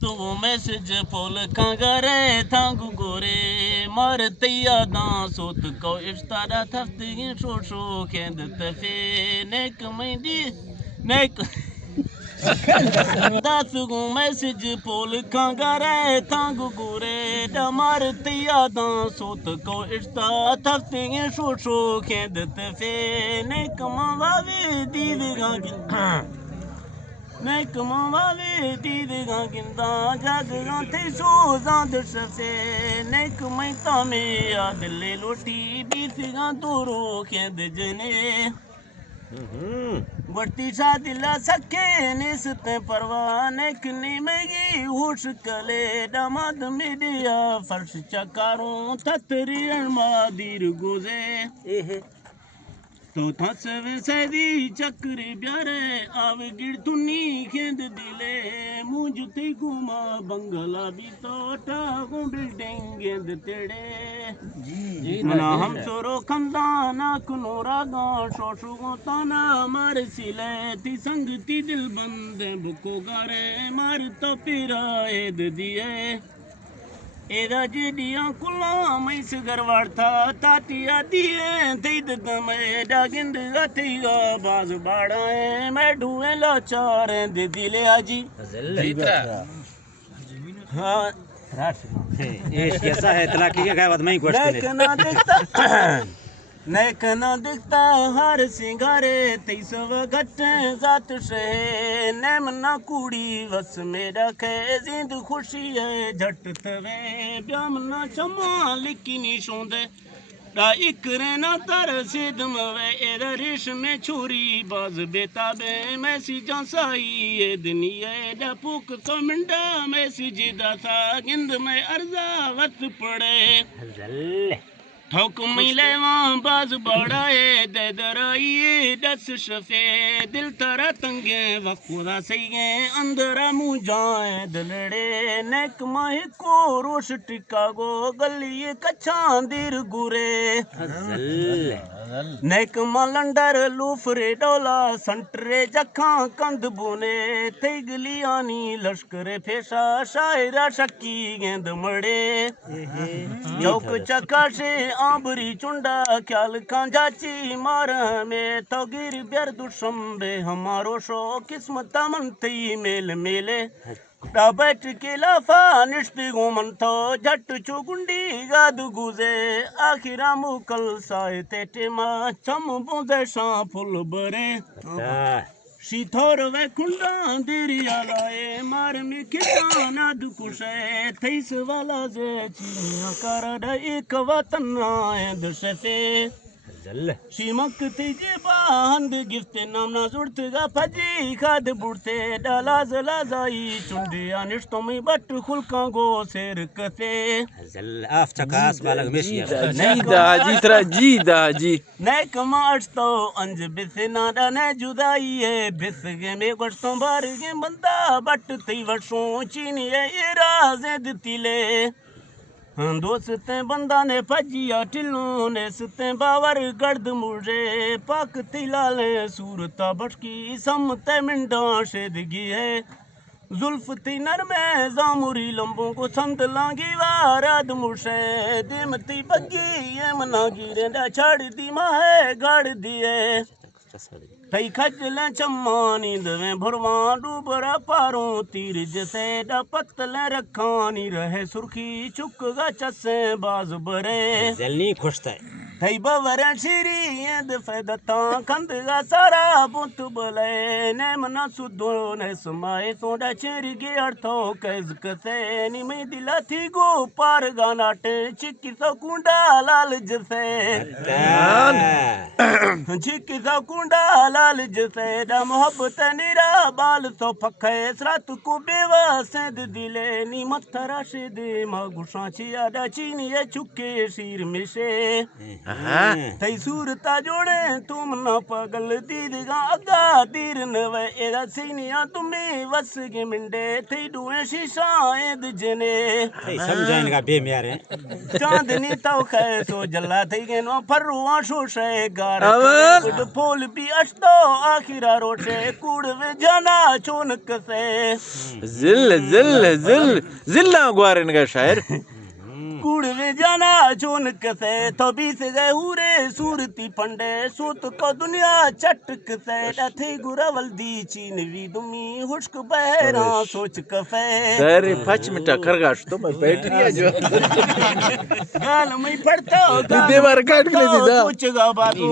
तू मैसेज पोल कंगरे थांगू गोरे मारते यादां सोत को इफ्तारा थफ्ती शो शो केंद तफे नेक मंदी नेक दासगू मैसेज पोल कंगरे थांगू गोरे मारते यादां सोत को इफ्ता थफ्ती शो शो केंद तफे नेक मंदी दीदगा नेक मंदी दीदगा गिंदा जागगा थे सोजा दशफे नेक मैता में याद ले लोटी बीसगा दूरो केंद जने बढ़ती सा दिला सके निसते परवाह नेक निमगी होश कले दामाद मीडिया फर्श चकारों ततरी मादीर गुजे तो थस सैदी चक्री ब्यारे आव गिर तुनी खेद दिले मुझ ते गुमा बंगला भी तोटा गो बिल्डिंग गेंद तेड़े मना हम सोरो खंदाना कुनोरा गा शोशु गो ताना मार सिले ती संगती दिल बंदे बुको गारे मार तो पिरा एद दिए एदा जेडिया कुला मैस गरवाड़ था तातिया दिए तेद गमे डागिंद गतिया बाज बाड़ाए मैं ढूए लाचार दे दिले आजी हाँ ये कैसा है तलाकी के काय बात मैं क्वेश्चन ना देखता नेक ना दिखता हर सिंगारे तेईसव घट जात शे नेम ना कूड़ी वस मेरा खे जिंद खुशी है झट तवे ब्याम ना चमा लिखनी शोंदे रा इकरे ना तर सिद मवे एरा रिश में छुरी बाज बेताबे मैसी जांसाई ये दुनिया दा पुक कमंडा मैसी जिदा था गिंद में अर्जा वत पड़े ठोक मिले वहाँ बाज बड़ाए दे दराइए दस शफे दिल तारा तंगे वकुदा सही अंदरा मुँह जाए दलड़े नेक माही को रोश टिकागो गली कच्छा दिर गुरे नेक मलंडर लूफरे डोला संटरे जखा कंद बुने थे गलियानी लश्कर फेशा शायरा शक्की गेंद मड़े चौक चकाशे आंबरी चुंडा ख्याल खांजाची मार में तो गिर ब्यर दुशंबे हमारो शो किस्मत मन थी मेल मेले बैठ के लाफा निश्ती गुमन थो झट चुगुंडी गाद गुजे आखिरा मुकल साए तेटे मा चम बुझे शां फुल बरे शीथोर वे कुंडा दिरिया लाए मार में कितना ना दुकुशे थैस वाला जे चिनिया कर एक वतन आए दशफे शीमक तेजे बांध गिफ्ते नाम ना जुड़ते गा फजी खाद बुड़ते डाला जला जाई चुंडी अनिष्टो में बट खुलका गो सेर कते आफ चकास बालक मेशिया नहीं दाजी तरा जी दाजी नहीं कमाश तो अंज बिसे नाडा ने जुदाई है बिसगे में वर्षों बार के बंदा बट ती वर्षों चीनी है ये राज़े दितिले दोस्ते बंदा ने फजिया टिल्लू ने सते बावर गर्द मुझे पाक तिलाले सूरता बटकी समते मिंडा शेदगी है जुल्फ ती नरमे जामुरी लंबों को संत लांगी वाराद मुर्शे दिमती बग्गी ये मना गिरे छाड़ दी माहे गाड़ दिए कई खजल चम्मानी दवे भरवा डूबरा पारों तीर जैसे पतले रखानी रहे सुर्खी चुक गा चसे बाज बरे जल्दी खुश था थई बवर श्री दफे दत्ता कंद गा सारा बुत बले ने मना सुधो ने समाए सोडा चेर गे अर्थो कैज कसे नी में दिला थी गो पार गानाटे चिक्की सो कुंडा लाल जसे चिक्की सो कुंडा लाल जसे दा मोहब्बत निरा बाल सो फखे सरात को बेवा सेद दिले नी मथरा से दे मा गुसा छिया दा चीनी चुके शीर मिशे तई सूरता जोड़े तुम न पगल दीदगा अगा तीर नवे एदा सीनिया तुम्हें वस के मिंडे थई दुए शीशा एद जने समझाइन का बेमियार है चांदनी तो खे सो जल्ला थई गेनो फरुआ शोशे गार गुड फूल भी अस्तो आखिरा रोशे कूड़ वे जाना चोनक से जिल जिल जिल जिल्ला ग्वारन का शायर कूड़ में जाना चोनक से तो बीस गए हुरे सूरती पंडे सूत को दुनिया चटक से थे गुरावल दी चीनवी दुमी हुश्क बहरा सोच कफे अरे 5 मिनट खरगाश तो मैं बैठ रही जो गाल में पड़ता दीवार काट के ले दी पूछगा बाबू